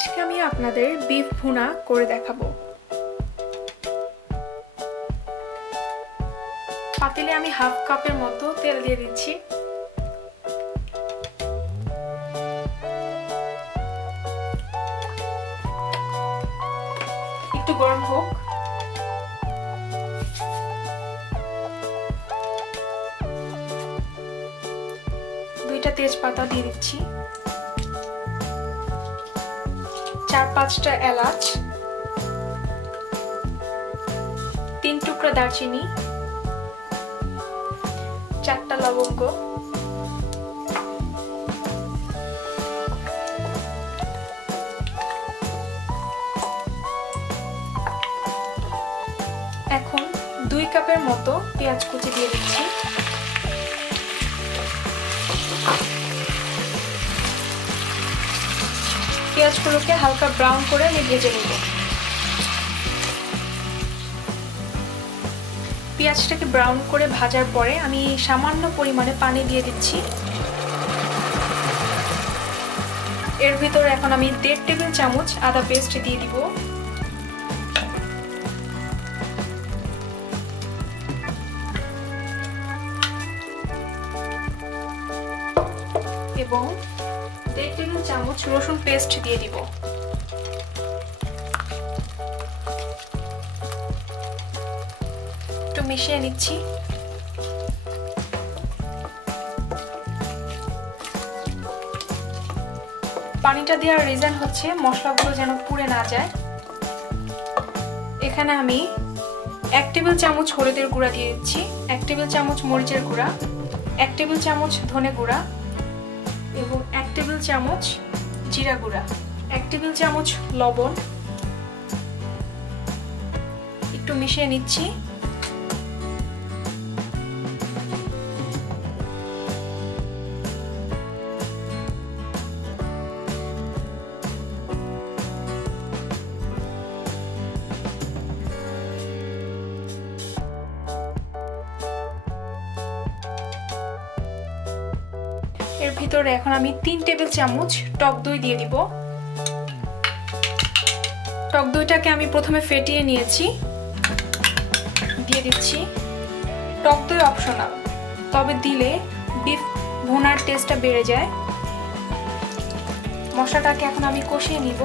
আজকে আমি আপনাদের বিফ ভুনা করে দেখাবো। পাতিলে আমি হাফ কাপের মতো তেল দিয়ে দিচ্ছি। একটু গরম হোক। দুইটা তেজপাতা দিয়ে দিচ্ছি, 4-5টা এলাচ, 3 টুকরা দারচিনি, 4টা লবঙ্গ, এখন 2 কাপের মতো পেঁয়াজ কুচি দিয়ে দিচ্ছি। পেঁয়াজগুলোকে হালকা ব্রাউন করে আমি ভেজে নেব। পেঁয়াজটাকে ব্রাউন করে ভাজার পরে আমি সামান্য পরিমাণে পানি দিয়ে দিচ্ছি। এর ভিতরে এখন আমি 1.5 টেবিল চামচ আদা পেস্ট দিয়ে দিব। এবং 1.5 টেবিল চামচ রসুন পেস্ট দিয়ে দিব। একটু মিশিয়ে নিচ্ছি। পানিটা দেওয়ার রিজন হচ্ছে মশলাগুলো যেন পুড়ে না যায়। এখানে আমি 1 টেবিল চামচ হলুদের গুঁড়া দিয়ে দিচ্ছি, 1 টেবিল চামচ মরিচের গুঁড়া, 1 টেবিল চামচ ধনে গুঁড়া এবং 1 টেবিল চামচ জিরা গুঁড়া, 1 টেবিল চামচ লবণ। একটু মিশিয়ে নিচ্ছি। এর ভিতরে এখন আমি 3 টেবিল চামচ টক দই দিয়ে দিব। টক দইটাকে আমি প্রথমে ফেটিয়ে নিয়েছি, দিয়ে দিচ্ছি। টক দই অপশনাল, তবে দিলে বিফ ভুনার টেস্টটা বেড়ে যায়। মশলাটাকে এখন আমি কষিয়ে নিব।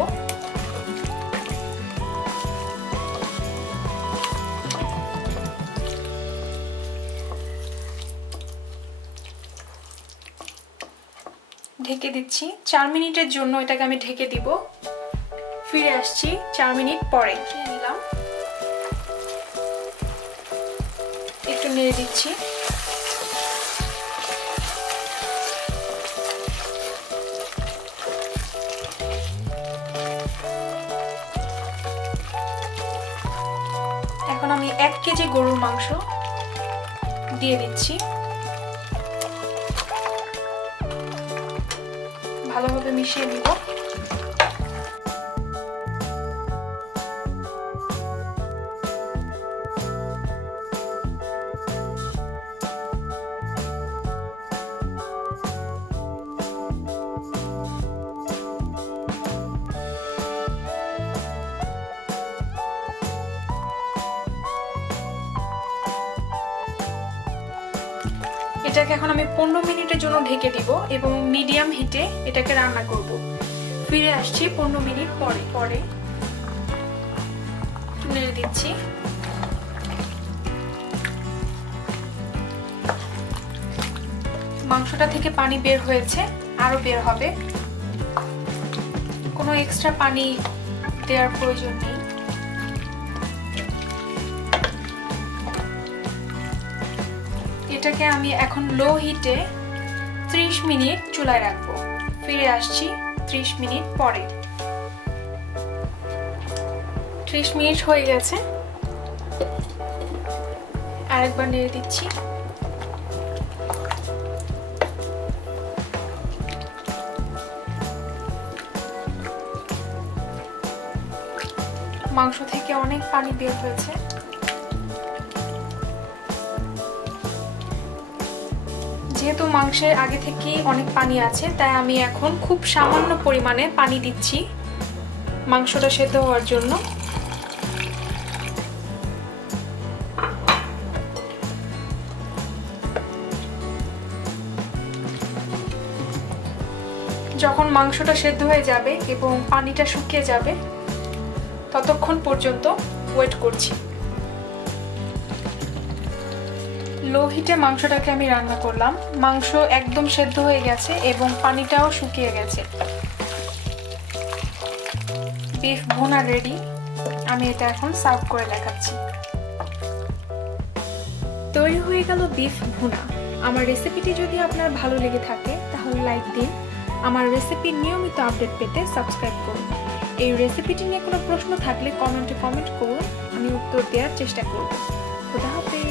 ঢেকে দিচ্ছি 4 মিনিটের জন্য। এটাকে আমি ঢেকে দিব। ফিরে আসছি 4 মিনিট পরে। নিলাম, একটু নেড়ে দিচ্ছি। এখন আমি 1 কেজি গরুর মাংস দিয়ে দিচ্ছি। ভালোভাবে মিশিয়ে নিব। এটাকে এখন আমি 15 মিনিটের জন্য ঢেকে দিব এবং মিডিয়াম হিটে এটাকে রান্না করব। ফিরে আসছি 15 মিনিট পরে। নেড়ে দিচ্ছি। মাংসটা থেকে পানি বের হয়েছে, আরো বের হবে। কোনো এক্সট্রা পানি দেওয়ার প্রয়োজন নেই। এটাকে আমি এখন লো হিটে 30 মিনিট চুলায় রাখবো। ফিরে আসছি 30 মিনিট পরে। 30 মিনিট হয়ে গেছে। আরেকবার নেড়ে দিচ্ছি। মাংস থেকে অনেক পানি বের হয়েছে। যেহেতু মাংসে আগে থেকেই অনেক পানি আছে, তাই আমি এখন খুব সামান্য পরিমাণে পানি দিচ্ছি। মাংসটা সেদ্ধ হওয়ার জন্য। যখন মাংসটা সেদ্ধ হয়ে যাবে এবং পানিটা শুকিয়ে যাবে ততক্ষণ পর্যন্ত ওয়েট করছি। লো হিটে মাংসটাকে আমি রান্না করলাম। মাংস একদম সেদ্ধ হয়ে গেছে এবং পানিটাও শুকিয়ে গেছে। বিফ ভুনা রেডি। আমি এটা এখন সার্ভ করে দেখাচ্ছি। তৈরি হয়ে গেল বিফ ভুনা। আমার রেসিপিটি যদি আপনার ভালো লেগে থাকে তাহলে লাইক দিন। আমার রেসিপির নিয়মিত আপডেট পেতে সাবস্ক্রাইব করুন। এই রেসিপিটি নিয়ে কোনো প্রশ্ন থাকলে কমেন্টে কমেন্ট করুন, আমি উত্তর দেওয়ার চেষ্টা করব। খোদা হাফেজ।